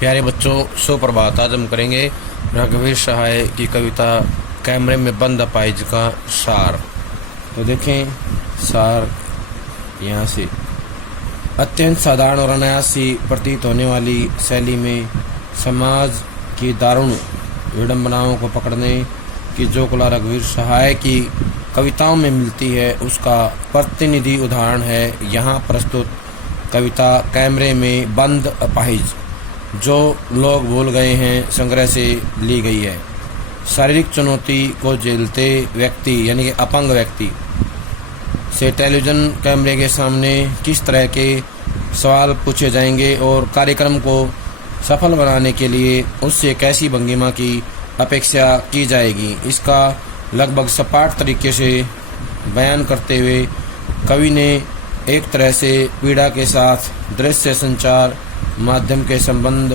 प्यारे बच्चों, सुप्रभात। आज हम करेंगे रघुवीर सहाय की कविता कैमरे में बंद अपाहिज का सार। तो देखें सार यहाँ से। अत्यंत साधारण और अनायासी प्रतीत होने वाली शैली में समाज की दारुण विडंबनाओं को पकड़ने की जो कला रघुवीर सहाय की कविताओं में मिलती है, उसका प्रतिनिधि उदाहरण है यहाँ प्रस्तुत कविता कैमरे में बंद अपाहिज, जो लोग भूल गए हैं, संग्रह से ली गई है। शारीरिक चुनौती को झेलते व्यक्ति यानी कि अपंग व्यक्ति से टेलीविज़न कैमरे के सामने किस तरह के सवाल पूछे जाएंगे और कार्यक्रम को सफल बनाने के लिए उससे कैसी भंगिमा की अपेक्षा की जाएगी, इसका लगभग सपाट तरीके से बयान करते हुए कवि ने एक तरह से पीड़ा के साथ दृश्य संचार माध्यम के संबंध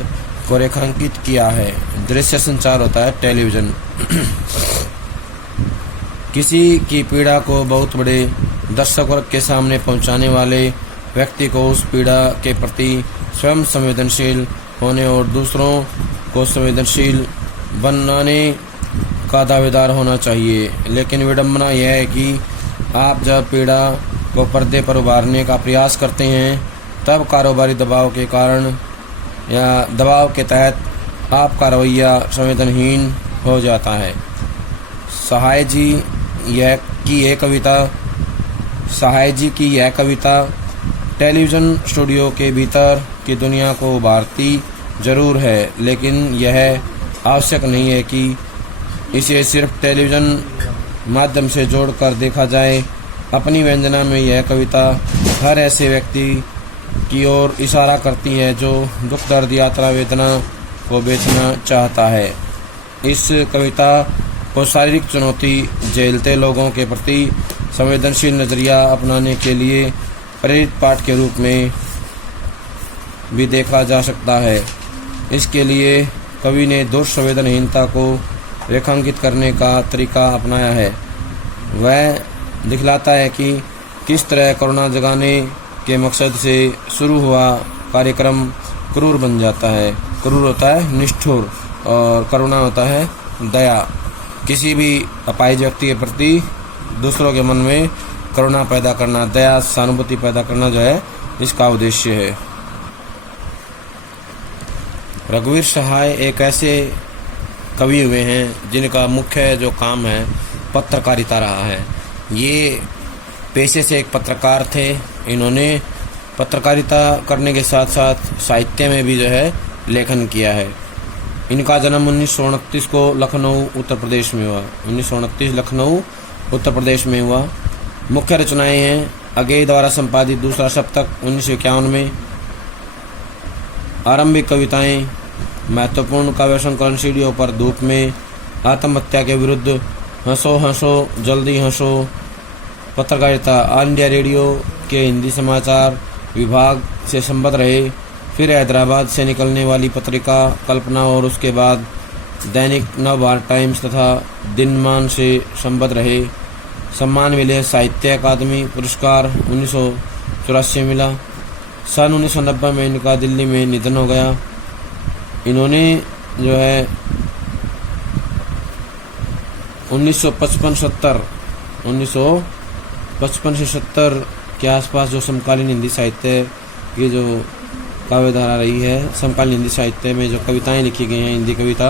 को रेखांकित किया है। दृश्य संचार होता है टेलीविज़न। किसी की पीड़ा को बहुत बड़े दर्शक वर्ग के सामने पहुंचाने वाले व्यक्ति को उस पीड़ा के प्रति स्वयं संवेदनशील होने और दूसरों को संवेदनशील बनाने का दावेदार होना चाहिए। लेकिन विडंबना यह है कि आप जब पीड़ा को पर्दे पर उभारने का प्रयास करते हैं, तब कारोबारी दबाव के कारण या दबाव के तहत आपका रवैया संवेदनहीन हो जाता है। सहाय जी की यह कविता टेलीविज़न स्टूडियो के भीतर की दुनिया को उभारती जरूर है, लेकिन यह आवश्यक नहीं है कि इसे सिर्फ टेलीविज़न माध्यम से जोड़कर देखा जाए। अपनी व्यंजना में यह कविता हर ऐसे व्यक्ति की ओर इशारा करती है जो दुख दर्द यात्रा वेदना को बेचना चाहता है। इस कविता को शारीरिक चुनौती झेलते लोगों के प्रति संवेदनशील नज़रिया अपनाने के लिए प्रेरित पाठ के रूप में भी देखा जा सकता है। इसके लिए कवि ने दुर्संवेदनहीनता को रेखांकित करने का तरीका अपनाया है। वह दिखलाता है कि किस तरह करुणा जगाने के मकसद से शुरू हुआ कार्यक्रम क्रूर बन जाता है। क्रूर होता है निष्ठुर और करुणा होता है दया। किसी भी अपाहिज व्यक्ति के प्रति दूसरों के मन में करुणा पैदा करना, दया, सहानुभूति पैदा करना जो है इसका उद्देश्य है। रघुवीर सहाय एक ऐसे कवि हुए हैं जिनका मुख्य जो काम है पत्रकारिता रहा है। ये पेशे से एक पत्रकार थे। इन्होंने पत्रकारिता करने के साथ साथ साहित्य में भी जो है लेखन किया है। इनका जन्म 1929 को लखनऊ उत्तर प्रदेश में हुआ। 1929 लखनऊ उत्तर प्रदेश में हुआ। मुख्य रचनाएं हैं अगेय द्वारा संपादित दूसरा सप्तक 1951 में, आरंभिक कविताएं, महत्वपूर्ण काव्य संकलन सीढ़ियों पर धूप में, आत्महत्या के विरुद्ध, हंसो हंसो जल्दी हंसो, पत्रकारिता, ऑल इंडिया रेडियो के हिंदी समाचार विभाग से संबद्ध रहे, फिर हैदराबाद से निकलने वाली पत्रिका कल्पना और उसके बाद दैनिक नवभारत टाइम्स तथा दिनमान से संबद्ध रहे। सम्मान मिले, साहित्य अकादमी पुरस्कार 1984 मिला। सन 1990 में इनका दिल्ली में निधन हो गया। इन्होंने जो है 1955 से 70 के आसपास जो समकालीन हिंदी साहित्य की जो काव्यधारा रही है, समकालीन हिंदी साहित्य में जो कविताएं लिखी गई हैं हिंदी कविता,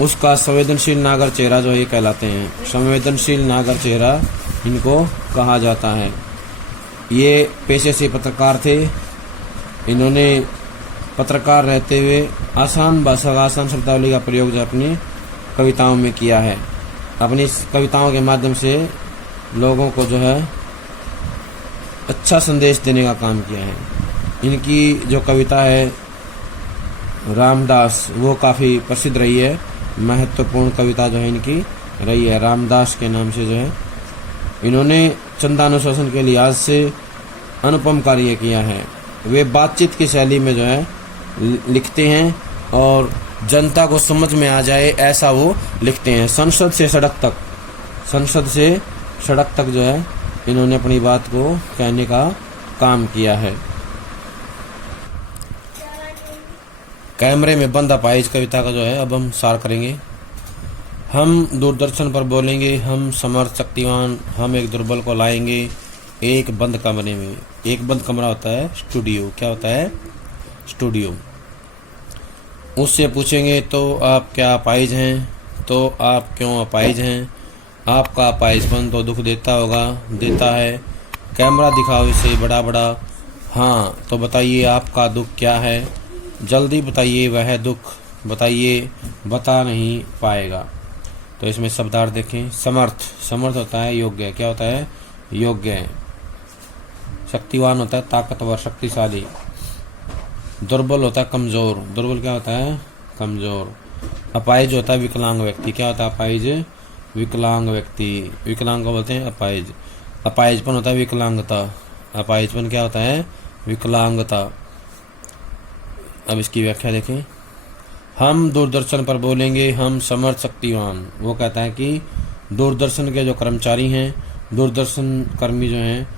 उसका संवेदनशील नागर चेहरा जो ये कहलाते हैं। संवेदनशील नागर चेहरा इनको कहा जाता है। ये पेशे से पत्रकार थे। इन्होंने पत्रकार रहते हुए आसान भाषा, आसान शब्दावली का प्रयोग जो अपनी कविताओं में किया है। अपनी कविताओं के माध्यम से लोगों को जो है अच्छा संदेश देने का काम किया है। इनकी जो कविता है रामदास, वो काफ़ी प्रसिद्ध रही है। महत्वपूर्ण कविता जो है इनकी रही है रामदास के नाम से जो है। इन्होंने चंदानुशासन के लिहाज से अनुपम कार्य किया है। वे बातचीत की शैली में जो है लिखते हैं और जनता को समझ में आ जाए ऐसा वो लिखते हैं। संसद से सड़क तक जो है इन्होंने अपनी बात को कहने का काम किया है। कैमरे में बंद अपाहिज कविता का जो है अब हम सार करेंगे। हम दूरदर्शन पर बोलेंगे, हम समर्थ शक्तिवान, हम एक दुर्बल को लाएंगे एक बंद कमरे में। एक बंद कमरा होता है स्टूडियो। क्या होता है? स्टूडियो। उससे पूछेंगे तो आप क्या अपाहिज हैं? तो आप क्यों अपाहिज हैं? आपका अपाहिजपन तो दुख देता होगा। देता है। कैमरा दिखाओ इसे बड़ा बड़ा। हाँ तो बताइए आपका दुख क्या है? जल्दी बताइए वह दुख। बताइए, बता नहीं पाएगा। तो इसमें शब्दार्थ देखें। समर्थ, समर्थ होता है योग्य। क्या होता है? योग्य। शक्तिवान होता है ताकतवर, शक्तिशाली। दुर्बल होता है कमजोर। दुर्बल क्या होता है? कमजोर। अपाहिज होता है विकलांग व्यक्ति। क्या होता है अपाहिज? विकलांग व्यक्ति। विकलांग को बोलते हैं अपाहिज। अपाहिजपन होता है विकलांगता। अपाहिजपन क्या होता है? विकलांगता। अब इसकी व्याख्या देखें। हम दूरदर्शन पर बोलेंगे, हम समर्थ शक्तिवान। वो कहता है कि दूरदर्शन के जो कर्मचारी हैं, दूरदर्शन कर्मी जो हैं,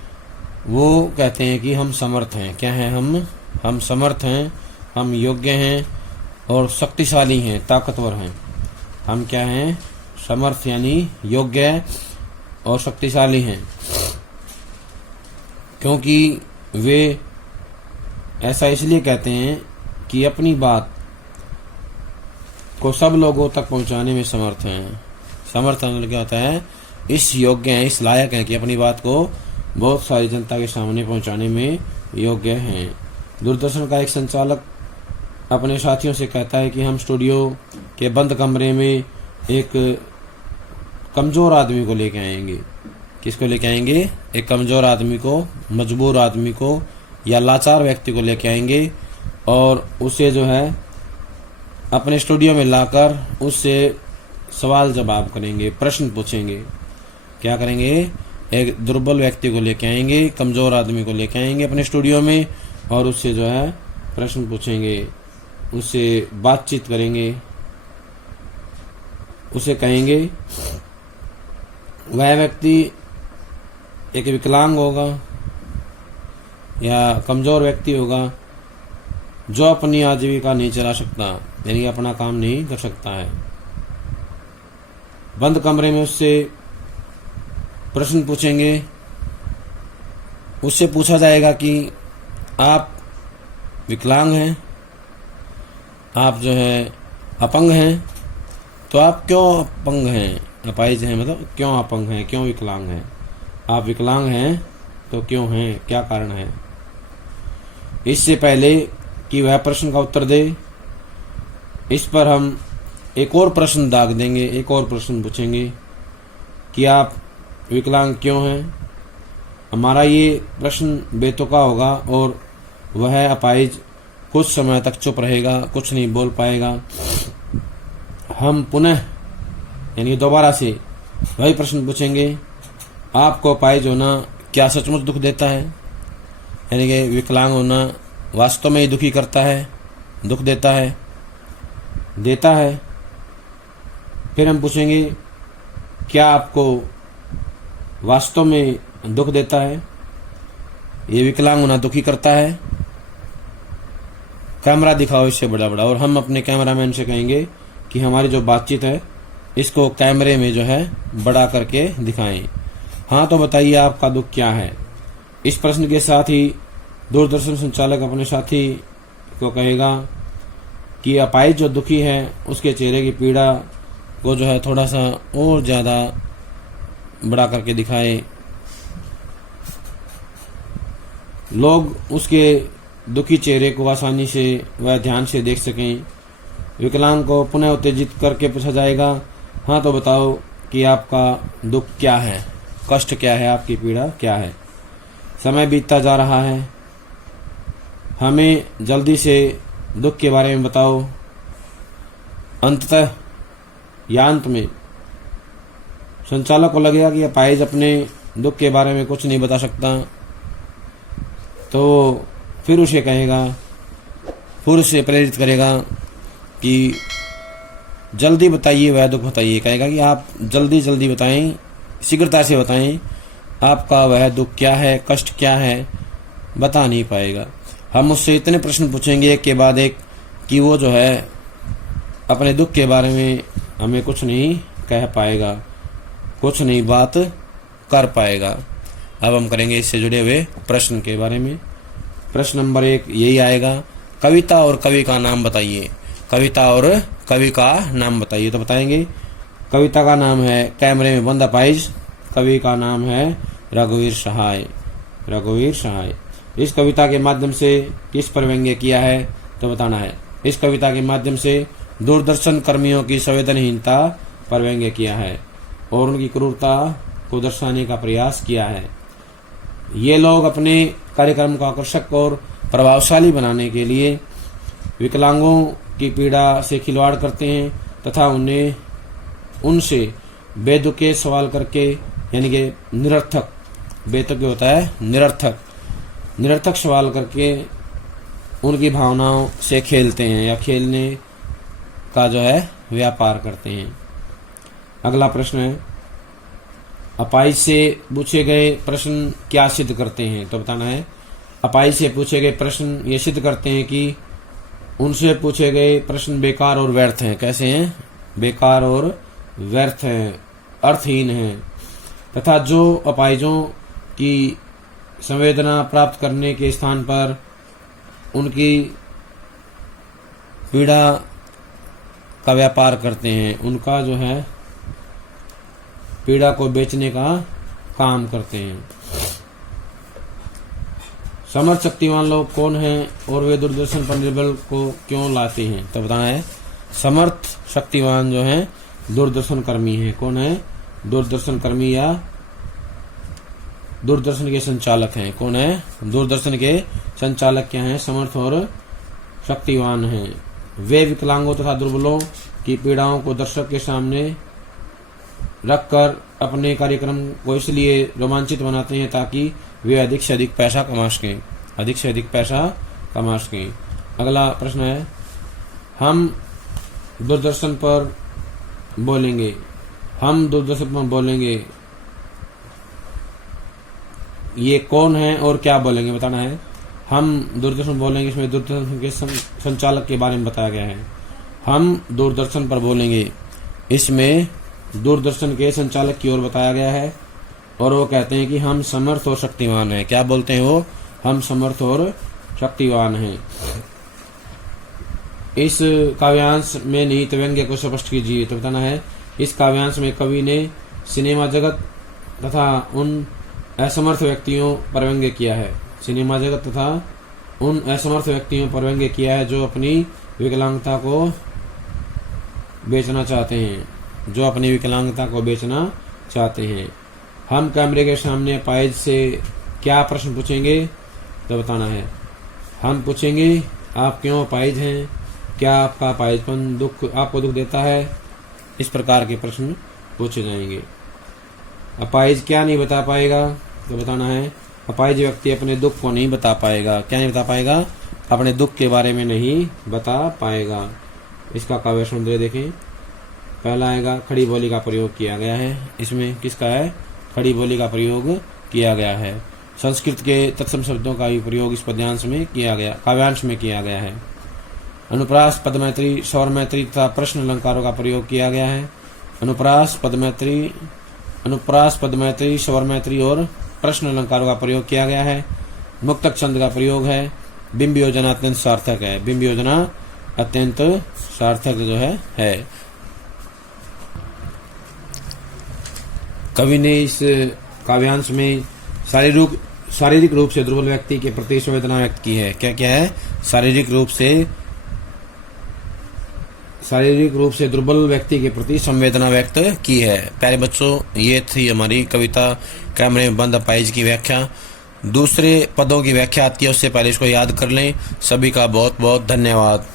वो कहते हैं कि हम समर्थ हैं। क्या हैं हम समर्थ हैं, हम योग्य हैं और शक्तिशाली हैं, ताकतवर हैं। हम क्या हैं? समर्थ यानी योग्य और शक्तिशाली हैं, क्योंकि वे ऐसा इसलिए कहते हैं कि अपनी बात को सब लोगों तक पहुंचाने में समर्थ हैं। समर्थ मतलब क्या होता है? इस योग्य हैं, इस लायक हैं कि अपनी बात को बहुत सारी जनता के सामने पहुंचाने में योग्य हैं। दूरदर्शन का एक संचालक अपने साथियों से कहता है कि हम स्टूडियो के बंद कमरे में एक कमजोर आदमी को लेके आएंगे। किसको लेके आएंगे? एक कमजोर आदमी को, मजबूर आदमी को या लाचार व्यक्ति को लेके आएंगे और उसे जो है अपने स्टूडियो में लाकर उससे सवाल जवाब करेंगे, प्रश्न पूछेंगे। क्या करेंगे? एक दुर्बल व्यक्ति को लेके आएंगे, कमजोर आदमी को लेके आएंगे अपने स्टूडियो में और उससे जो है प्रश्न पूछेंगे, उससे बातचीत करेंगे, उसे कहेंगे। वह व्यक्ति एक विकलांग होगा या कमजोर व्यक्ति होगा जो अपनी आजीविका नहीं चला सकता, यानी अपना काम नहीं कर सकता है। बंद कमरे में उससे प्रश्न पूछेंगे। उससे पूछा जाएगा कि आप विकलांग हैं, आप जो है अपंग हैं, तो आप क्यों अपंग हैं? अपाहिज हैं मतलब क्यों अपंग हैं, क्यों विकलांग हैं? आप विकलांग हैं तो क्यों हैं, क्या कारण है? इससे पहले कि वह प्रश्न का उत्तर दे, इस पर हम एक और प्रश्न दाग देंगे, एक और प्रश्न पूछेंगे कि आप विकलांग क्यों हैं। हमारा ये प्रश्न बेतुका होगा और वह अपाहिज कुछ समय तक चुप रहेगा, कुछ नहीं बोल पाएगा। हम पुनः यानी दोबारा से वही प्रश्न पूछेंगे, आपको अपाहिज होना क्या सचमुच दुख देता है? यानी कि विकलांग होना वास्तव में ही दुखी करता है, दुख देता है, देता है। फिर हम पूछेंगे, क्या आपको वास्तव में दुख देता है? ये विकलांग होना दुखी करता है? कैमरा दिखाओ इससे बड़ा बड़ा। और हम अपने कैमरामैन से कहेंगे कि हमारी जो बातचीत है इसको कैमरे में जो है बड़ा करके दिखाएं। हाँ तो बताइए आपका दुख क्या है? इस प्रश्न के साथ ही दूरदर्शन संचालक अपने साथी को कहेगा कि अपाहिज जो दुखी है उसके चेहरे की पीड़ा को जो है थोड़ा सा और ज्यादा बड़ा करके दिखाए, लोग उसके दुखी चेहरे को आसानी से व ध्यान से देख सकें। विकलांग को पुनः उत्तेजित करके पूछा जाएगा, हाँ तो बताओ कि आपका दुख क्या है, कष्ट क्या है, आपकी पीड़ा क्या है? समय बीतता जा रहा है, हमें जल्दी से दुख के बारे में बताओ। अंततः या अंत में संचालक को लगेगा कि अपाहिज अपने दुख के बारे में कुछ नहीं बता सकता, तो फिर उसे कहेगा, फिर उसे प्रेरित करेगा कि जल्दी बताइए वह दुख बताइए। कहेगा कि आप जल्दी जल्दी बताएं, शीघ्रता से बताएं आपका वह दुख क्या है, कष्ट क्या है। बता नहीं पाएगा। हम उससे इतने प्रश्न पूछेंगे एक के बाद एक कि वो जो है अपने दुख के बारे में हमें कुछ नहीं कह पाएगा, कुछ नहीं बात कर पाएगा। अब हम करेंगे इससे जुड़े हुए प्रश्न के बारे में। प्रश्न नंबर 1 यही आएगा, कविता और कवि का नाम बताइए। कविता और कवि का नाम बताइए। तो बताएंगे, कविता का नाम है कैमरे में बंद अपाहिज, कवि का नाम है रघुवीर सहाय। रघुवीर सहाय। इस कविता के माध्यम से किस पर व्यंग्य किया है तो बताना है। इस कविता के माध्यम से दूरदर्शन कर्मियों की संवेदनहीनता पर व्यंग्य किया है और उनकी क्रूरता को दर्शाने का प्रयास किया है। ये लोग अपने कार्यक्रम को आकर्षक और प्रभावशाली बनाने के लिए विकलांगों की पीड़ा से खिलवाड़ करते हैं तथा उनसे बेतुके सवाल करके, यानी कि निरर्थक, बेतुके होता है निरर्थक सवाल करके उनकी भावनाओं से खेलते हैं या खेलने का जो है व्यापार करते हैं। अगला प्रश्न है, अपाहिज से पूछे गए प्रश्न क्या सिद्ध करते हैं तो बताना है। अपाहिज से पूछे गए प्रश्न ये सिद्ध करते हैं कि उनसे पूछे गए प्रश्न बेकार और व्यर्थ हैं। कैसे हैं? बेकार और व्यर्थ हैं, अर्थहीन हैं तथा जो अपाहिजों की संवेदना प्राप्त करने के स्थान पर उनकी पीड़ा का व्यापार करते हैं, उनका जो है पीड़ा को बेचने का काम करते हैं। समर्थ शक्तिवान लोग कौन हैं और वे दूरदर्शन पर निर्बल को क्यों लाते हैं तो बताना है। समर्थ शक्तिवान जो हैं दूरदर्शन कर्मी हैं। कौन है? दूरदर्शन कर्मी या दूरदर्शन के संचालक हैं। कौन है? दूरदर्शन के संचालक क्या हैं? समर्थ और शक्तिवान हैं। वे विकलांगों तथा दुर्बलों की पीड़ाओं को दर्शक के सामने रखकर अपने कार्यक्रम को इसलिए रोमांचित बनाते हैं ताकि वे अधिक से अधिक पैसा कमा सकें। अगला प्रश्न है, हम दूरदर्शन पर बोलेंगे, ये कौन है और क्या बोलेंगे बताना है। हम दूरदर्शन बोलेंगे, इसमें दूरदर्शन के संचालक के बारे में बताया गया है। हम दूरदर्शन पर बोलेंगे, इसमें दूरदर्शन के संचालक की ओर बताया गया है और वो कहते हैं कि हम समर्थ और शक्तिवान हैं। क्या बोलते हैं वो? हम समर्थ और शक्तिवान हैं। इस काव्यांश में निहित व्यंग्य को स्पष्ट कीजिए तो बताना है। इस काव्यांश में कवि ने सिनेमा जगत तथा उन असमर्थ व्यक्तियों पर व्यंग्य किया है। सिनेमा जगत तथा उन असमर्थ व्यक्तियों पर व्यंग्य किया है जो अपनी विकलांगता को बेचना चाहते हैं। हम कैमरे के सामने अपाहिज से क्या प्रश्न पूछेंगे तो बताना है। हम पूछेंगे, आप क्यों अपाहिज हैं? क्या आपका अपाहिजपन आपको दुख देता है? इस प्रकार के प्रश्न पूछे जाएंगे। अपाहिज क्या नहीं बता पाएगा तो बताना है। अपाहिज व्यक्ति अपने दुख को नहीं बता पाएगा। क्या नहीं बता पाएगा? अपने दुख के बारे में नहीं बता पाएगा। इसका काव्य सौंदर्य देखें। पहला आएगा, खड़ी बोली का प्रयोग किया गया है। इसमें किसका है? खड़ी बोली का प्रयोग किया गया है। संस्कृत के तत्सम शब्दों का भी प्रयोग इस काव्यांश में किया गया है। अनुप्रास, पदमैत्री, स्वरमैत्री तथा प्रश्न अलंकारों का प्रयोग किया गया है। अनुप्रास, पदमैत्री, स्वरमैत्री और प्रश्न अलंकारों का प्रयोग किया गया है। मुक्तक छंद का प्रयोग है। बिंब योजना अत्यंत सार्थक है। बिंब योजना अत्यंत सार्थक जो है। कवि ने इस काव्यांश में शारीरिक रूप से दुर्बल व्यक्ति के प्रति संवेदना व्यक्त की है। क्या है? शारीरिक रूप से दुर्बल व्यक्ति के प्रति संवेदना व्यक्त की है। प्यारे बच्चों, ये थी हमारी कविता कैमरे में बंद अपाहिज की व्याख्या। दूसरे पदों की व्याख्या आती है, उससे पहले इसको याद कर लें। सभी का बहुत बहुत धन्यवाद।